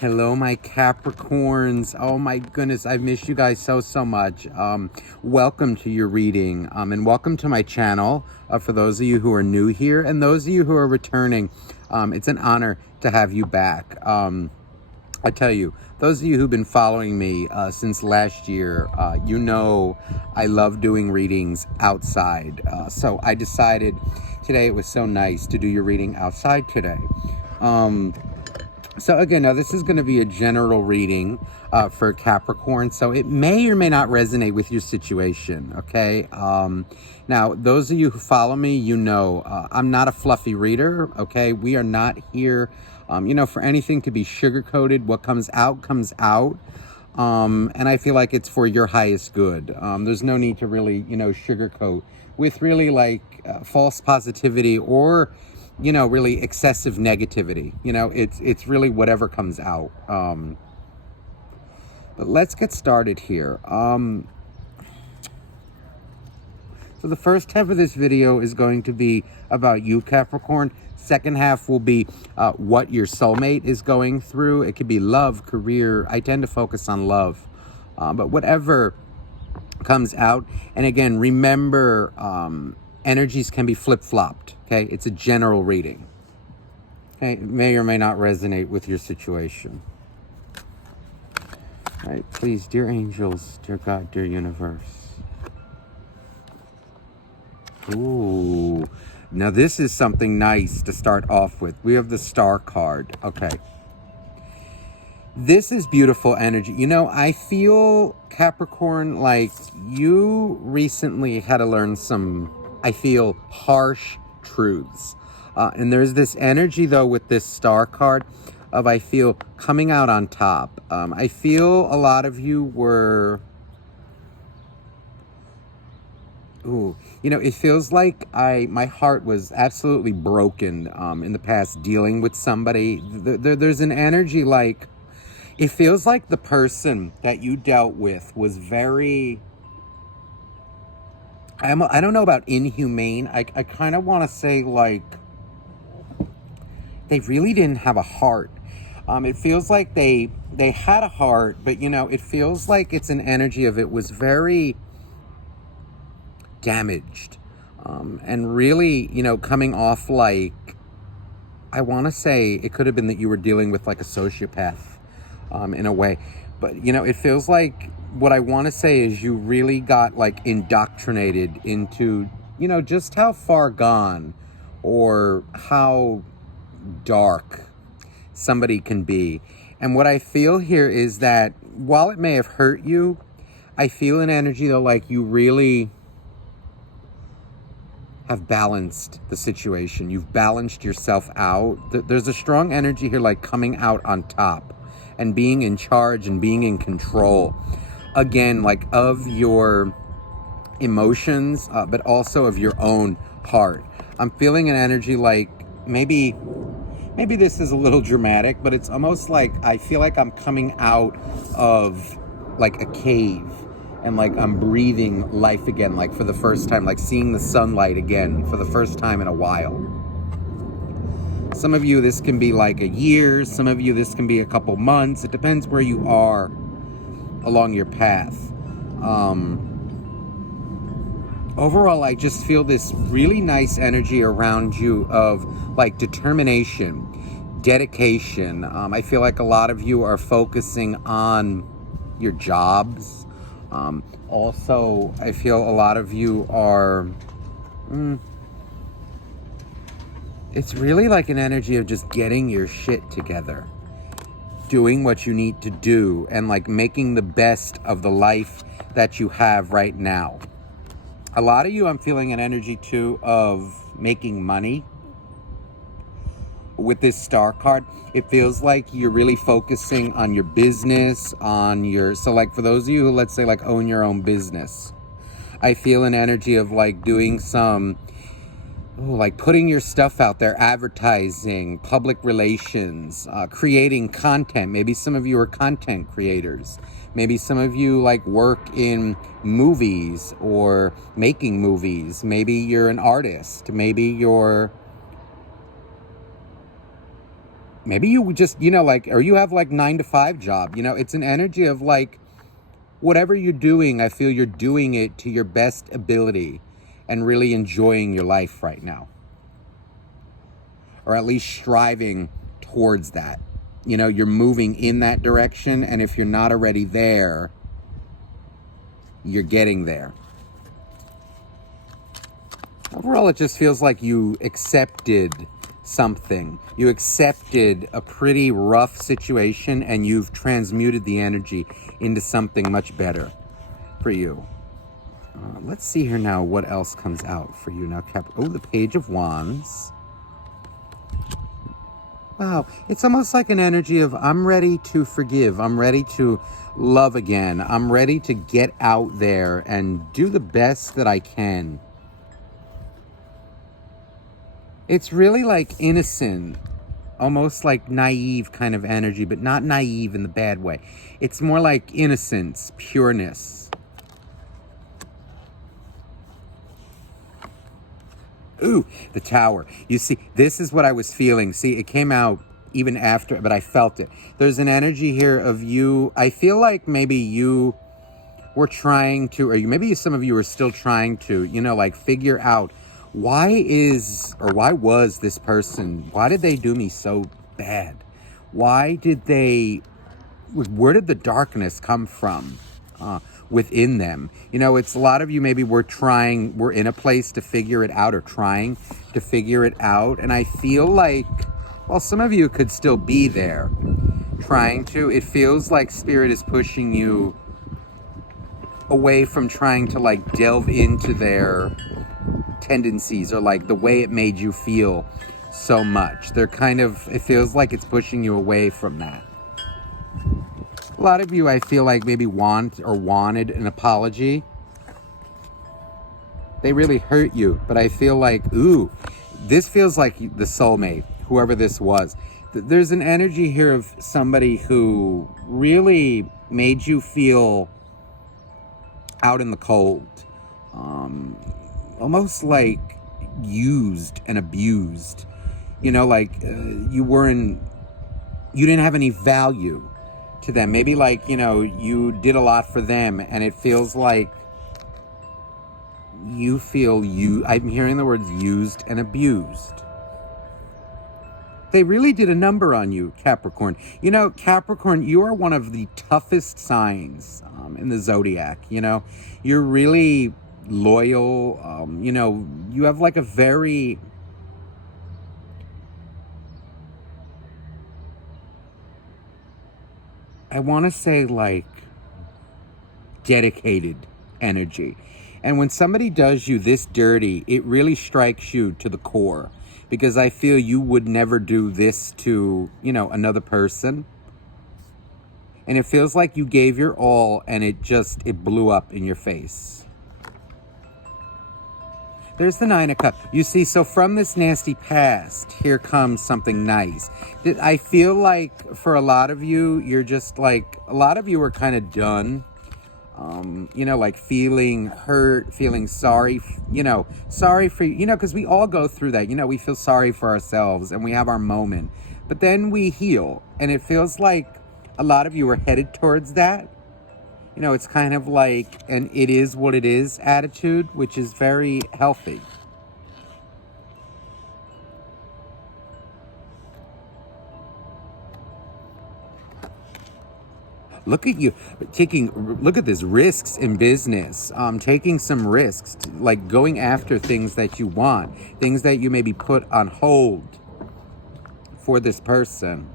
Hello, my Capricorns. Oh my goodness, I've missed you guys so much. Welcome to your reading, and welcome to my channel. For those of you who are new here, and those of you who are returning, it's an honor to have you back. I tell you, those of you who've been following me since last year, you know I love doing readings outside. So I decided today it was so nice to do your reading outside today. So again, now this is going to be a general reading for Capricorn, so it may or may not resonate with your situation, okay? Now, those of you who follow me, you know I'm not a fluffy reader, okay? We are not here, for anything to be sugar-coated. What comes out, comes out. And I feel like it's for your highest good. There's no need to really, sugarcoat with really false positivity or really excessive negativity. It's really whatever comes out. But let's get started here. So the first half of this video is going to be about you, Capricorn. Second half will be what your soulmate is going through. It could be love, career. I tend to focus on love. But whatever comes out. And again, remember, energies can be flip-flopped. Okay, it's a general reading. Okay, it may or may not resonate with your situation. All right, please, dear angels, dear God, dear universe. Ooh, now this is something nice to start off with. We have the Star card. Okay. This is beautiful energy. I feel, Capricorn, like you recently had to learn some, I feel, harsh truths. And there's this energy, though, with this Star card of, I feel, coming out on top. I feel a lot of you were... it feels like my heart was absolutely broken in the past dealing with somebody. There's an energy like... It feels like the person that you dealt with was very... I don't know about inhumane. I kind of want to say, like, they really didn't have a heart. It feels like they had a heart, but, it feels like it's an energy of it was very damaged. And really, coming off like, I want to say it could have been that you were dealing with like a sociopath in a way. But, it feels like what I want to say is you really got like indoctrinated into, just how far gone or how dark somebody can be. And what I feel here is that while it may have hurt you, I feel an energy though, like you really have balanced the situation. You've balanced yourself out. There's a strong energy here, like coming out on top and being in charge and being in control. Again, like of your emotions, but also of your own heart. I'm feeling an energy like maybe this is a little dramatic, but it's almost like I feel like I'm coming out of like a cave and like I'm breathing life again, like for the first time, like seeing the sunlight again for the first time in a while. Some of you, this can be like a year. Some of you, this can be a couple months. It depends where you are along your path. Overall, I just feel this really nice energy around you of like determination, dedication. I feel like a lot of you are focusing on your jobs. Also, I feel a lot of you are... it's really like an energy of just getting your shit together. Doing what you need to do and like making the best of the life that you have right now. A lot of you, I'm feeling an energy too of making money. With this Star card, it feels like you're really focusing on your business, so like for those of you who, let's say, like own your own business, I feel an energy of like doing some, like putting your stuff out there, advertising, public relations, creating content. Maybe some of you are content creators. Maybe some of you like work in movies or making movies. Maybe you're an artist. Maybe you're maybe you just, like, or you have like 9 to 5 job, it's an energy of like, whatever you're doing, I feel you're doing it to your best ability and really enjoying your life right now. Or at least striving towards that. You're moving in that direction, and if you're not already there, you're getting there. Overall, it just feels like you accepted something. You accepted a pretty rough situation, and you've transmuted the energy into something much better for you. Let's see here now what else comes out for you now, the Page of Wands. Wow, it's almost like an energy of, I'm ready to forgive. I'm ready to love again. I'm ready to get out there and do the best that I can. It's really like innocent, almost like naive kind of energy, but not naive in the bad way. It's more like innocence, pureness. Ooh, the Tower. You see, this is what I was feeling. See, it came out even after, but I felt it. There's an energy here of you. I feel like maybe you were trying to, or maybe some of you are still trying to, like figure out why was this person, why did they do me so bad? Where did the darkness come from? Within them. It's a lot of you maybe we're in a place to figure it out or trying to figure it out. And I feel like, well, some of you could still be there trying to. It feels like Spirit is pushing you away from trying to like delve into their tendencies or like the way it made you feel so much. It feels like it's pushing you away from that. A lot of you, I feel like, maybe wanted an apology. They really hurt you, but I feel like, this feels like the soulmate, whoever this was. There's an energy here of somebody who really made you feel out in the cold. Almost like used and abused. You didn't have any value to them. Maybe like, you did a lot for them, and it feels like I'm hearing the words used and abused. They really did a number on you, Capricorn. Capricorn, you are one of the toughest signs in the zodiac. You're really loyal. You have like a very, I want to say like dedicated energy. And when somebody does you this dirty, it really strikes you to the core, because I feel you would never do this to, another person. And it feels like you gave your all and it blew up in your face. There's the 9 of Cups. You see, so from this nasty past, here comes something nice. I feel like for a lot of you, you're just like, a lot of you are kind of done. Like feeling hurt, feeling sorry, sorry for, because we all go through that. We feel sorry for ourselves and we have our moment. But then we heal. And it feels like a lot of you are headed towards that. It's kind of like an it is what it is attitude, which is very healthy. Look at you look at this, risks in business, taking some risks, like going after things that you want, things that you maybe put on hold for this person.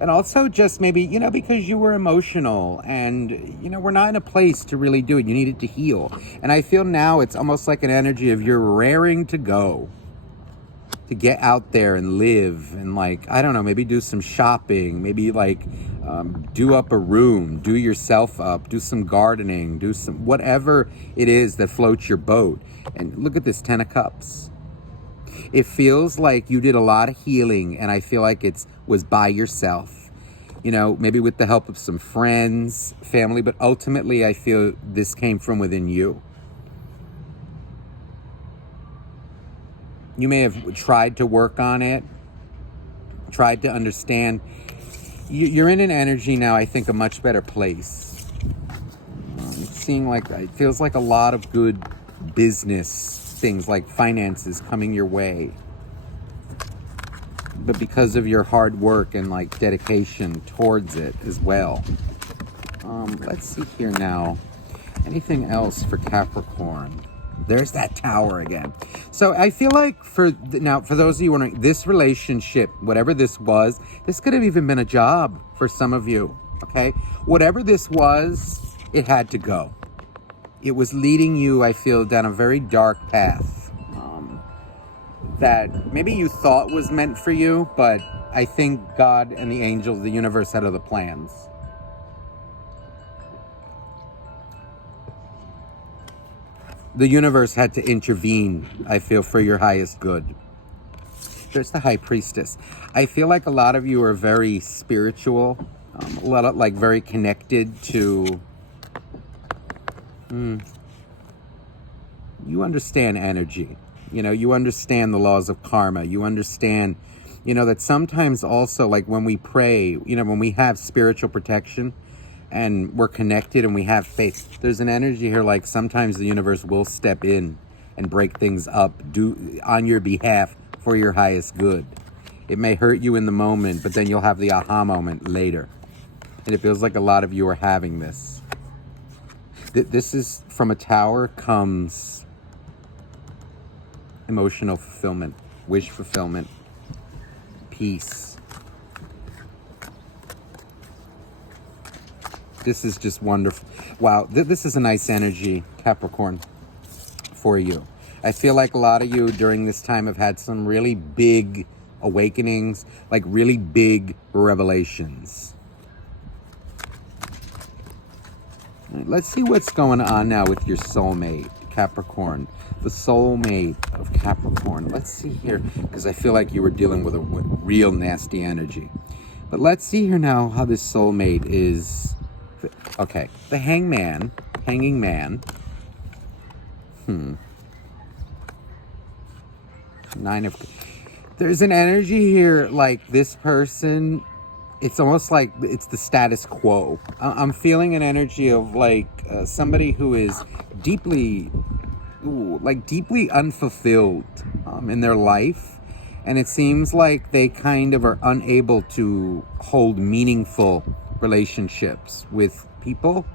And also just maybe, because you were emotional and, we're not in a place to really do it. You needed to heal. And I feel now it's almost like an energy of you're raring to go, to get out there and live and like, I don't know, maybe do some shopping, maybe like do up a room, do yourself up, do some gardening, do some, whatever it is that floats your boat. And look at this 10 of Cups. It feels like you did a lot of healing, and I feel like it was by yourself, maybe with the help of some friends, family, but ultimately I feel this came from within you. You may have tried to work on it, tried to understand. You're in an energy now, I think, a much better place. It's seeing like, it feels like a lot of good business things, like finances coming your way. But because of your hard work and like dedication towards it as well. Let's see here now. Anything else for Capricorn? There's that Tower again. So I feel like for those of you wondering, this relationship, whatever this was, this could have even been a job for some of you, okay? Whatever this was, it had to go. It was leading you, I feel, down a very dark path that maybe you thought was meant for you, but I think God and the angels, the universe had other plans. The universe had to intervene, I feel, for your highest good. There's the High Priestess. I feel like a lot of you are very spiritual, a lot of, like, very connected to... You understand energy. You know, you understand the laws of karma. You understand, you know, that sometimes also, like, when we pray, you know, when we have spiritual protection, and we're connected and we have faith, there's an energy here like sometimes the universe will step in and break things up, do on your behalf for your highest good. It may hurt you in the moment, but then you'll have the aha moment later. And it feels like a lot of you are having this. This is, from a Tower comes emotional fulfillment, wish fulfillment, peace. This is just wonderful. Wow, this is a nice energy, Capricorn, for you. I feel like a lot of you during this time have had some really big awakenings, like really big revelations. All right, let's see what's going on now with your soulmate, Capricorn. The soulmate of Capricorn. Let's see here, because I feel like you were dealing with a real nasty energy. But let's see here now how this soulmate is... Okay, the hanging man. 9 of... There's an energy here, like this person, it's almost like it's the status quo. I'm feeling an energy of like somebody who is deeply unfulfilled in their life. And it seems like they kind of are unable to hold meaningful relationships with people.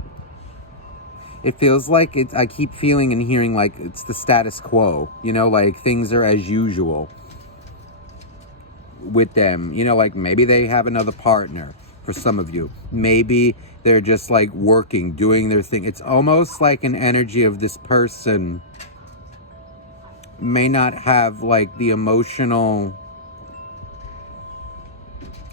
It feels like I keep feeling and hearing like it's the status quo, you know, like things are as usual with them, you know, like maybe they have another partner for some of you. Maybe they're just like working, doing their thing. It's almost like an energy of this person may not have like the emotional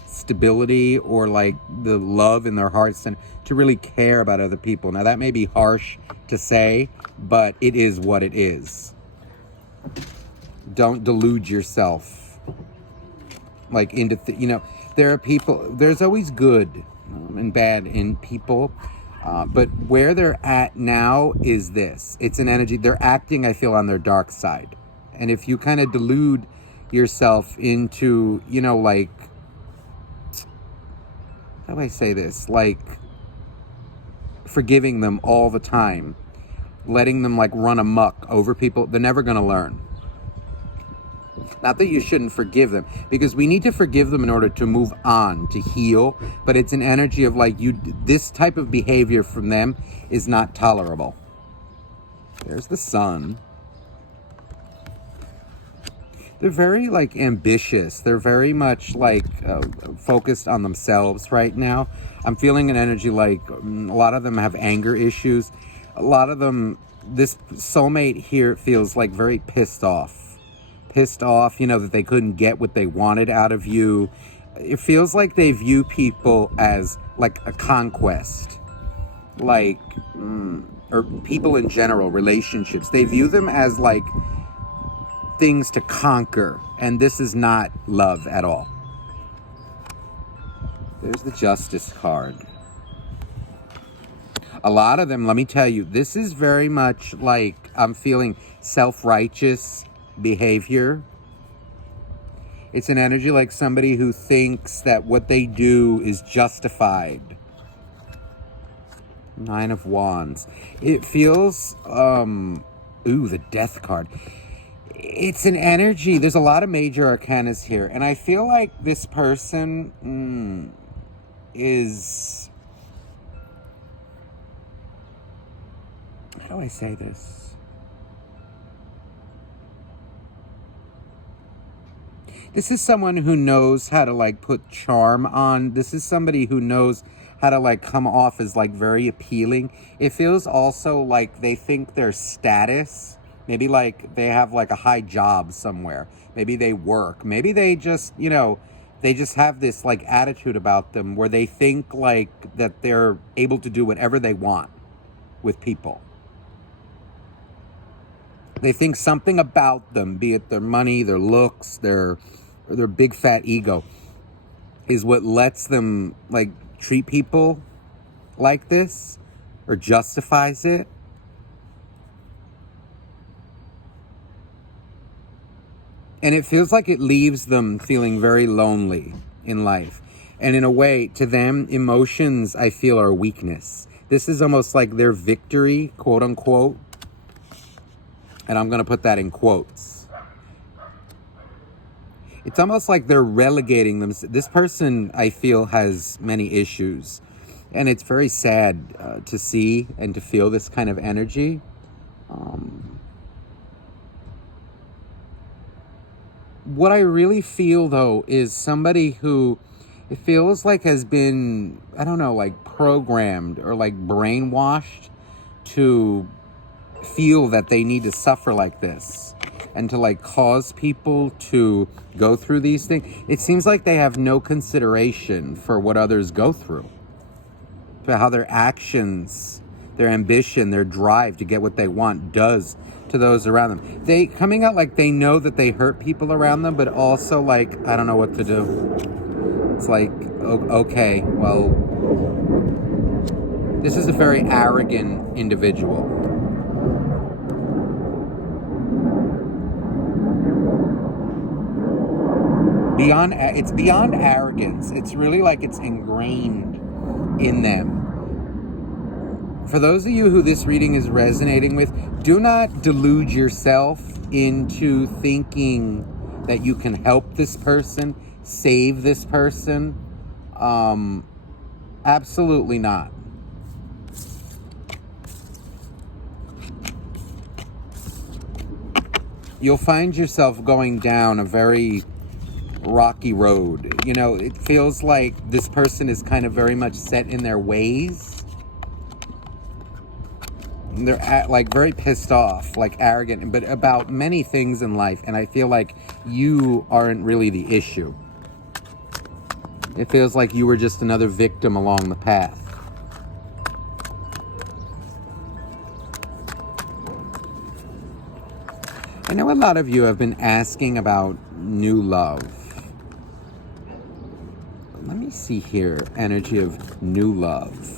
stability or like the love in their hearts and to really care about other people. Now that may be harsh to say, but it is what it is. Don't delude yourself like into you know, there are people, there's always good and bad in people, but where they're at now is this. It's an energy, they're acting, I feel, on their dark side. And if you kind of delude yourself into, you know, like, how do I say this? Like forgiving them all the time, letting them like run amok over people, they're never going to learn. Not that you shouldn't forgive them, because we need to forgive them in order to move on, to heal. But it's an energy of like this type of behavior from them is not tolerable. There's the Sun. They're very like ambitious. They're very much like focused on themselves right now. I'm feeling an energy like a lot of them have anger issues. A lot of them, this soulmate here feels like very pissed off. Pissed off, you know, that they couldn't get what they wanted out of you. It feels like they view people as like a conquest. Like, or people in general, relationships. They view them as like things to conquer, and this is not love at all. There's the Justice card. A lot of them, let me tell you, this is very much like I'm feeling self-righteous behavior. It's an energy like somebody who thinks that what they do is justified. 9 of Wands. It feels, ooh, the Death card. It's an energy. There's a lot of major arcanas here. And I feel like this person is... How do I say this? This is someone who knows how to, like, put charm on. This is somebody who knows how to, like, come off as, like, very appealing. It feels also like they think their status, maybe, like, they have, like, a high job somewhere. Maybe they work. Maybe they just, you know, they just have this, like, attitude about them where they think, like, that they're able to do whatever they want with people. They think something about them, be it their money, their looks, their big fat ego, is what lets them, like, treat people like this or justifies it. And it feels like it leaves them feeling very lonely in life. And in a way, to them, emotions, I feel, are weakness. This is almost like their victory, quote unquote. And I'm going to put that in quotes. It's almost like they're relegating them. This person, I feel, has many issues. And it's very sad to see and to feel this kind of energy. What I really feel, though, is somebody who it feels like has been, I don't know, like programmed or like brainwashed to feel that they need to suffer like this and to like cause people to go through these things. It seems like they have no consideration for what others go through, for how their actions, their ambition, their drive to get what they want does to those around them. They coming out like they know that they hurt people around them, but also like, I don't know what to do. It's like, okay, well, this is a very arrogant individual. It's beyond arrogance. It's really like it's ingrained in them. For those of you who this reading is resonating with, do not delude yourself into thinking that you can help this person, save this person. Absolutely not. You'll find yourself going down a very rocky road. You know, it feels like this person is kind of very much set in their ways. They're like very pissed off, like arrogant, but about many things in life. And I feel like you aren't really the issue. It feels like you were just another victim along the path. I know a lot of you have been asking about new love. Let me see here, energy of new love.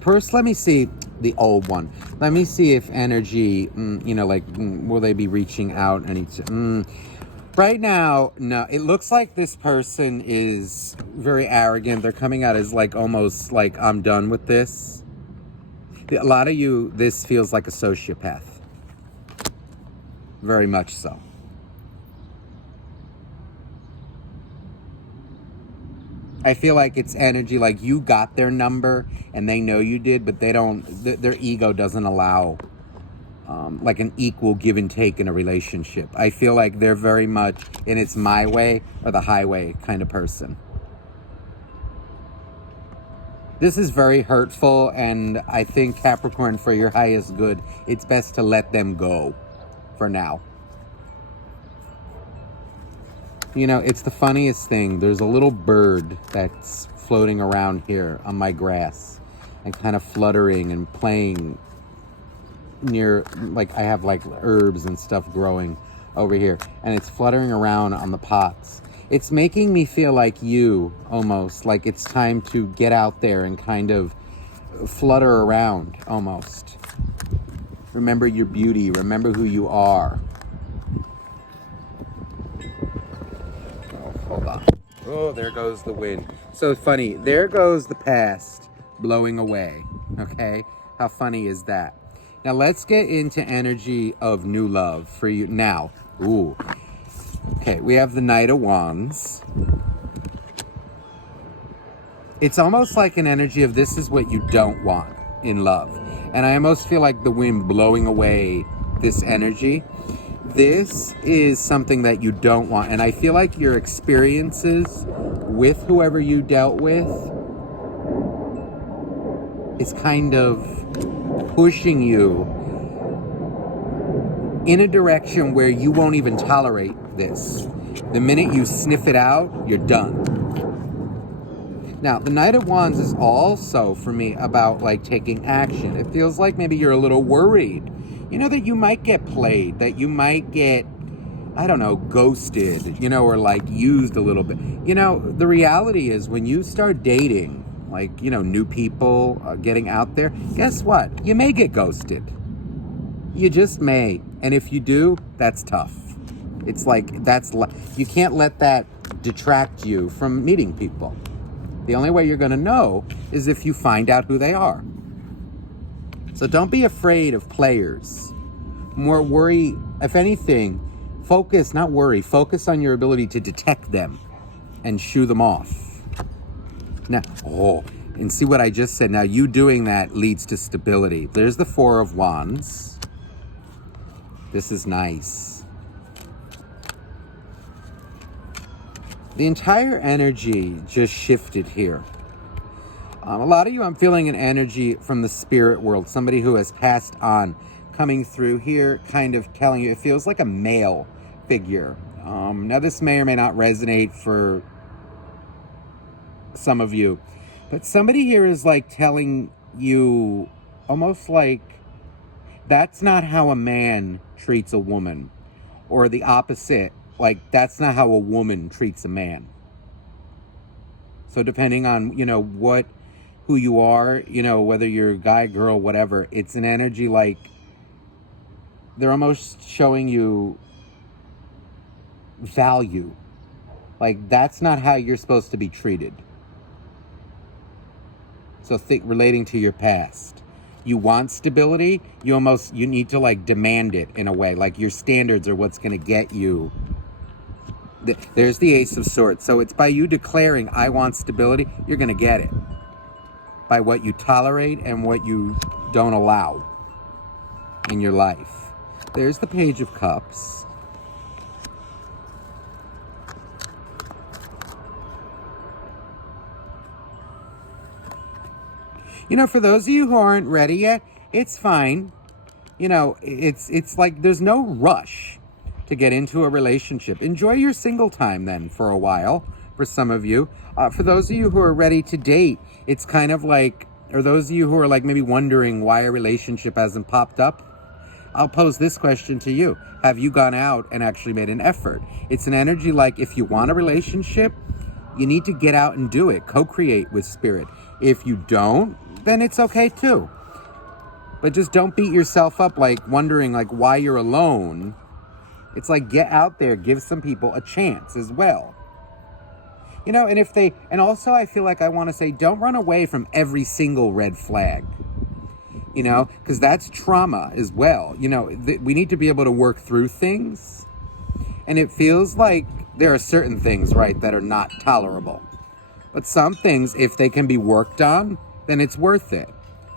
First, let me see the old one. Let me see if energy, you know, like, will they be reaching out? Right now, no. It looks like this person is very arrogant. They're coming out as like almost like, I'm done with this. A lot of you, this feels like a sociopath. Very much so. I feel like it's energy like you got their number and they know you did, but they don't, their ego doesn't allow like an equal give and take in a relationship. I feel like they're very much in it's my way or the highway kind of person. This is very hurtful, and I think, Capricorn, for your highest good, it's best to let them go for now. You know, it's the funniest thing. There's a little bird that's floating around here on my grass and kind of fluttering and playing near, like, I have like herbs and stuff growing over here, and it's fluttering around on the pots. It's making me feel like you, almost, like it's time to get out there and kind of flutter around, almost. Remember your beauty. Remember who you are. Oh, hold on. Oh, there goes the wind. So funny. There goes the past blowing away. Okay? How funny is that? Now let's get into energy of new love for you now. Ooh. Okay, we have the Knight of Wands. It's almost like an energy of this is what you don't want in love. And I almost feel like the wind blowing away this energy. This is something that you don't want. And I feel like your experiences with whoever you dealt with is kind of pushing you in a direction where you won't even tolerate this. The minute you sniff it out, you're done. Now, the Knight of Wands is also, for me, about, like, taking action. It feels like maybe you're a little worried. You know, that you might get played, that you might get, I don't know, ghosted, you know, or, like, used a little bit. You know, the reality is when you start dating, like, you know, new people getting out there, guess what? You may get ghosted. You just may. And if you do, that's tough. It's like, you can't let that detract you from meeting people. The only way you're going to know is if you find out who they are. So don't be afraid of players. More worry, if anything, focus on your ability to detect them and shoo them off. Now, and see what I just said. Now, you doing that leads to stability. There's the Four of Wands. This is nice. The entire energy just shifted here. A lot of you, I'm feeling an energy from the spirit world. Somebody who has passed on, coming through here, kind of telling you. It feels like a male figure. Now, this may or may not resonate for some of you. But somebody here is like telling you, almost like, that's not how a man treats a woman. Or the opposite. Like, that's not how a woman treats a man. So depending on, you know, who you are, you know, whether you're a guy, girl, whatever, it's an energy like they're almost showing you value. Like, that's not how you're supposed to be treated. So relating to your past. You want stability, you need to, like, demand it in a way. Like, your standards are what's going to get you. There's the Ace of Swords. So it's by you declaring, I want stability, you're going to get it. By what you tolerate and what you don't allow in your life. There's the Page of Cups. You know, for those of you who aren't ready yet, it's fine. You know, it's like there's no rush to get into a relationship. Enjoy your single time then for a while, for some of you. For those of you who are ready to date, it's kind of like, or those of you who are like maybe wondering why a relationship hasn't popped up, I'll pose this question to you. Have you gone out and actually made an effort? It's an energy like, if you want a relationship, you need to get out and do it. Co-create with spirit. If you don't, then it's okay too. But just don't beat yourself up like wondering like why you're alone. It's like, get out there, give some people a chance as well. You know, and also I feel like I want to say, don't run away from every single red flag. You know, because that's trauma as well. You know, we need to be able to work through things. And it feels like there are certain things, right, that are not tolerable. But some things, if they can be worked on, then it's worth it.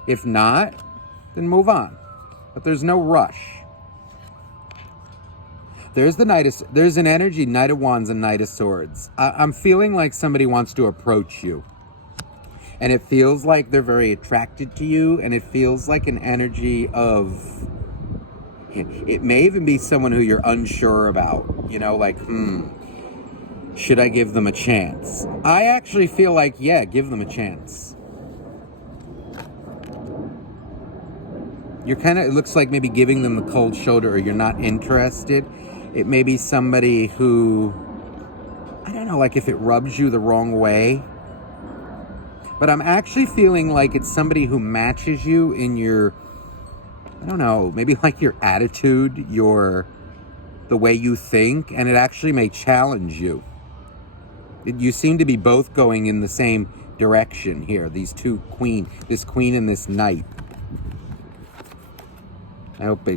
If not, then move on. But there's no rush. There's an energy, Knight of Wands and Knight of Swords. I'm feeling like somebody wants to approach you. And it feels like they're very attracted to you. And it feels like an energy of, it may even be someone who you're unsure about. You know, like, should I give them a chance? I actually feel like, yeah, give them a chance. You're kind of, it looks like maybe giving them the cold shoulder, or you're not interested. It may be somebody who, I don't know, like if it rubs you the wrong way. But I'm actually feeling like it's somebody who matches you in your, I don't know, maybe like your attitude, the way you think, and it actually may challenge you. You seem to be both going in the same direction here, this queen and this knight. I hope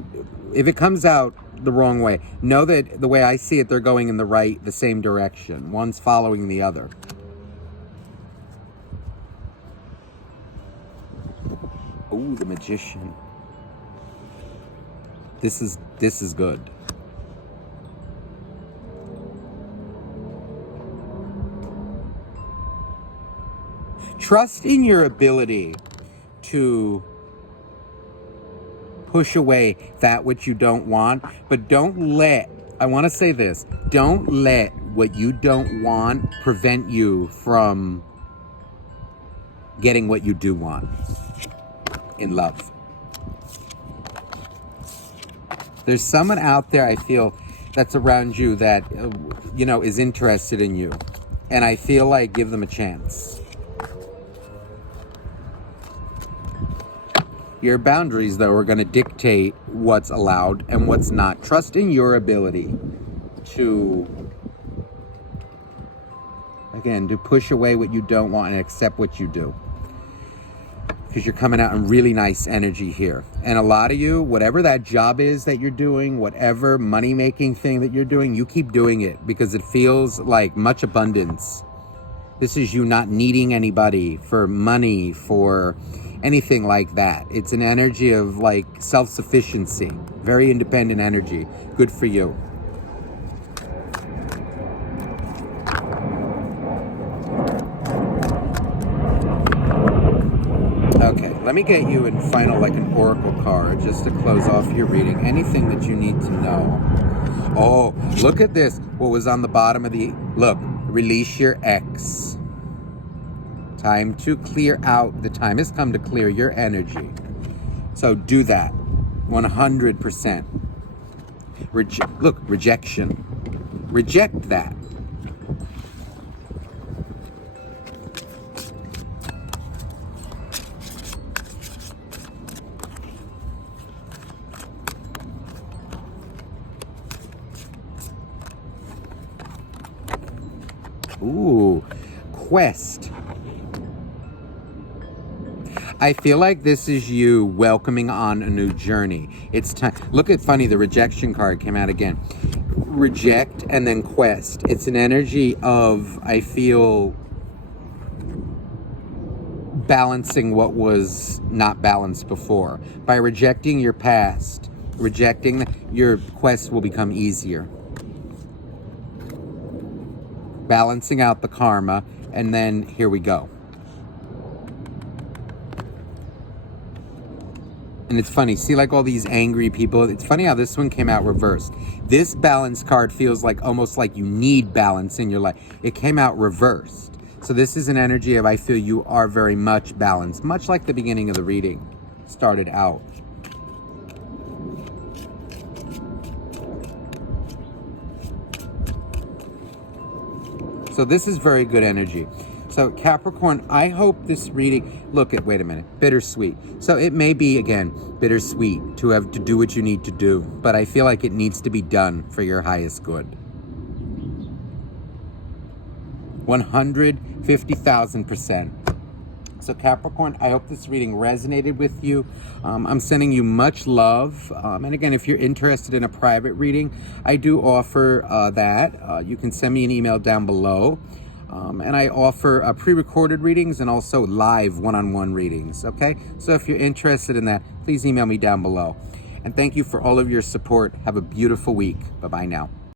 if it comes out the wrong way, know that the way I see it, they're going in the same direction. One's following the other. Ooh, the Magician. This is good. Trust in your ability to push away that which you don't want, but I want to say this, don't let what you don't want prevent you from getting what you do want in love. There's someone out there, I feel, that's around you that, is interested in you. And I feel like give them a chance. Your boundaries, though, are going to dictate what's allowed and what's not. Trust in your ability to push away what you don't want and accept what you do. Because you're coming out in really nice energy here. And a lot of you, whatever that job is that you're doing, whatever money-making thing that you're doing, you keep doing it because it feels like much abundance. This is you not needing anybody for money, for anything like that. It's an energy of like self-sufficiency, very independent energy. Good for you. Okay, let me get you in final, like an oracle card, just to close off your reading. Anything that you need to know. Oh, look at this. What was on the bottom of look, release your ex. Time to clear out. The time has come to clear your energy. So do that. 100%. Look, rejection. Reject that. Ooh, quest. I feel like this is you welcoming on a new journey. It's time. Look at funny, the rejection card came out again. Reject and then quest. It's an energy of, I feel, balancing what was not balanced before. By rejecting your past, your quest will become easier. Balancing out the karma, and then here we go. And it's funny, see like all these angry people. It's funny how this one came out reversed. This balance card feels like almost like you need balance in your life. It came out reversed. So this is an energy of, I feel you are very much balanced, much like the beginning of the reading started out. So this is very good energy. So Capricorn, I hope this reading, wait a minute, bittersweet. So it may be, again, bittersweet to have to do what you need to do, but I feel like it needs to be done for your highest good. 150,000%. So Capricorn, I hope this reading resonated with you. I'm sending you much love. And again, if you're interested in a private reading, I do offer that. You can send me an email down below. And I offer pre-recorded readings and also live one-on-one readings, okay? So if you're interested in that, please email me down below. And thank you for all of your support. Have a beautiful week. Bye-bye now.